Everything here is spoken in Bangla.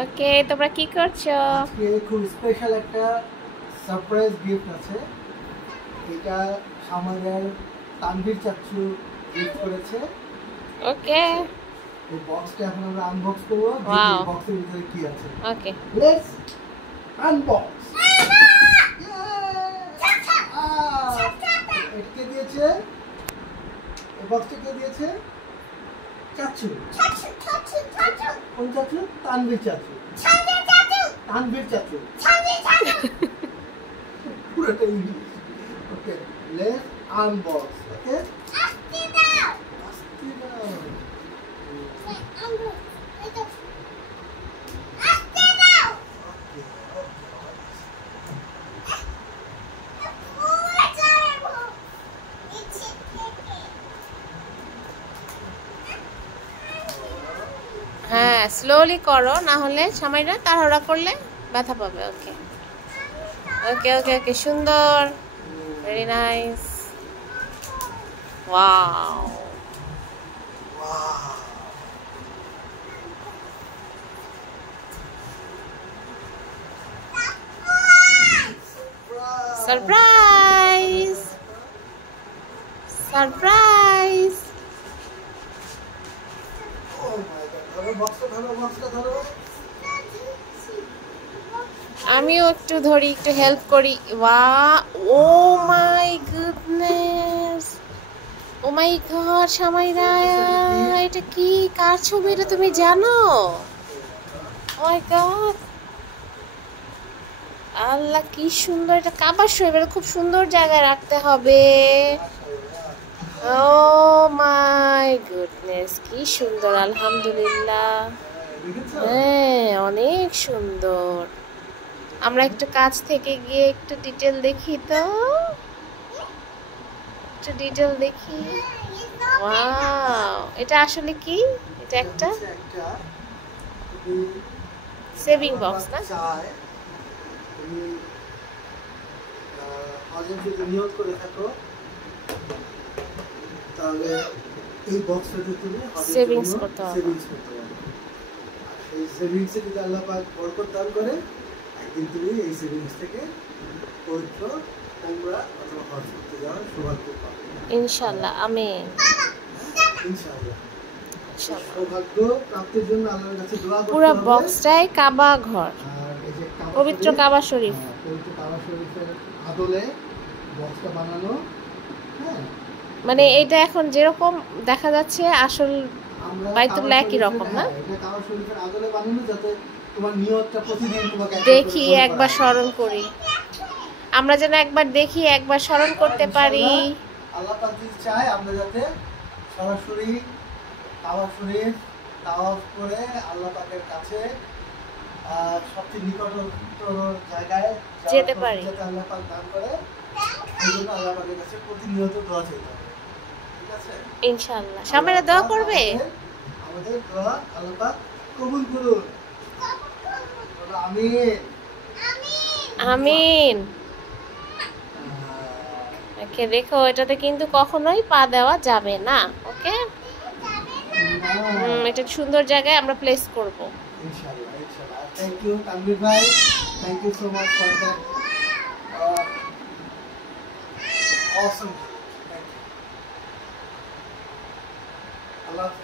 ওকে, তোমরা কি করছো? আজকে খুব স্পেশাল একটা সারপ্রাইজ গিফট আছে। এটা আমাদের তানভীর চাচু গিফট করেছে। ওকে, এই বক্সটা এখন আমরা আনবক্স করব, দেখি ওয়াও, এই বক্সের ভিতরে কি আছে। ওকে। Let's unbox. কে দিয়েছে এই বক্সটা? কে দিয়েছে? চাচু। কোন চাচু? তানভীর চাচু। তানভীর চাচু। পুরোটা English. Okay, let's unbox. Okay, আস্তে দাও। হ্যাঁ, স্লোলি করো, না হলে সময়টা তাড়াহুড়া করলে ব্যথা পাবে। ওকে ওকে ওকে ওকে, সুন্দর, very nice, wow. Surprise, surprise. আমিও একটু ধরি, একটু হেল্প করি। ও my goodness, O my god, Samaira, এটা কি, কার ছবি এটা তুমি জানো? ও মাই গড, আল্লাহ কি সুন্দর, এটা কাবার শরীফ, এটা খুব সুন্দর জায়গায় রাখতে হবে। ও মাই গুডনেস, কি সুন্দর, আলহামদুলিল্লাহ। হ্যাঁ, অনেক সুন্দর। আমরা একটু কাছ থেকে গিয়ে একটু ডিটেল দেখি তো, একটু ডিটেল দেখি। ওয়াও, এটা আসলে কি? এটা একটা সেভিং বক্স না? তুমি যদি নিয়োগ করে থাকো তাহলে এই বক্সটাতে তুমি সেভিংস করতে পারবে। সেভিংস করতে পারবে। এই সেভিংসে যদি আল্লাহ পাক বরকত দান করে, একদিন তুমি এই সেভিংস থেকে পবিত্র উমরা অথবা হজ করতে যাওয়ার সৌভাগ্য পাবে ইনশাআল্লাহ, আমিন। ইনশাআল্লাহ। ইনশাআল্লাহ। সৌভাগ্য প্রাপ্তির জন্য আল্লাহর কাছে দোয়া করতে হবে। পুরো বক্সটাই কাবা ঘর, আর এই যে পবিত্র কাবা শরীফ, পবিত্র কাবা শরীফের আদলে বক্সটা বানানো। হ্যাঁ, মানে এটা এখন যেরকম দেখা যাচ্ছে আসল বাইতুল্লাহ একই রকম না? এটা কাবা শরীফের আদলে বানানো, যাতে তোমার নিয়তটা প্রতিদিন তোমাকে দেখি, একবার স্মরণ করি, আমরা যেন একবার দেখি, একবার স্মরণ করতে পারি। আল্লাহ পাক যদি চায় আমরা যাতে সরাসরি কাবা শরীফ তাওয়াফ করে আল্লাহ পাকের কাছে সবচেয়ে নিকটতর জায়গায় যেতে পারি, যাতে আল্লাহ পাক দান করে, এই জন্য আল্লাহ পাকের কাছে প্রতিনিয়ত দোয়া চাইতে হবে। ঠিক আছে? ইনশাআল্লাহ। সামনে দোয়া করবে, আমাদের দোয়া আল্লাহ পাক কবুল করুন। আমিন আমিন। ওকে, দেখো, এটাতে কিন্তু কখনোই পা দেওয়া যাবে না। ওকে, এটা সুন্দর জায়গায় আমরা প্লেস করব ইনশাআল্লাহ। ইনশাআল্লাহ। থ্যাংক ইউ তানভীর ভাই, thank you so much for that awesome. Thank you. Allah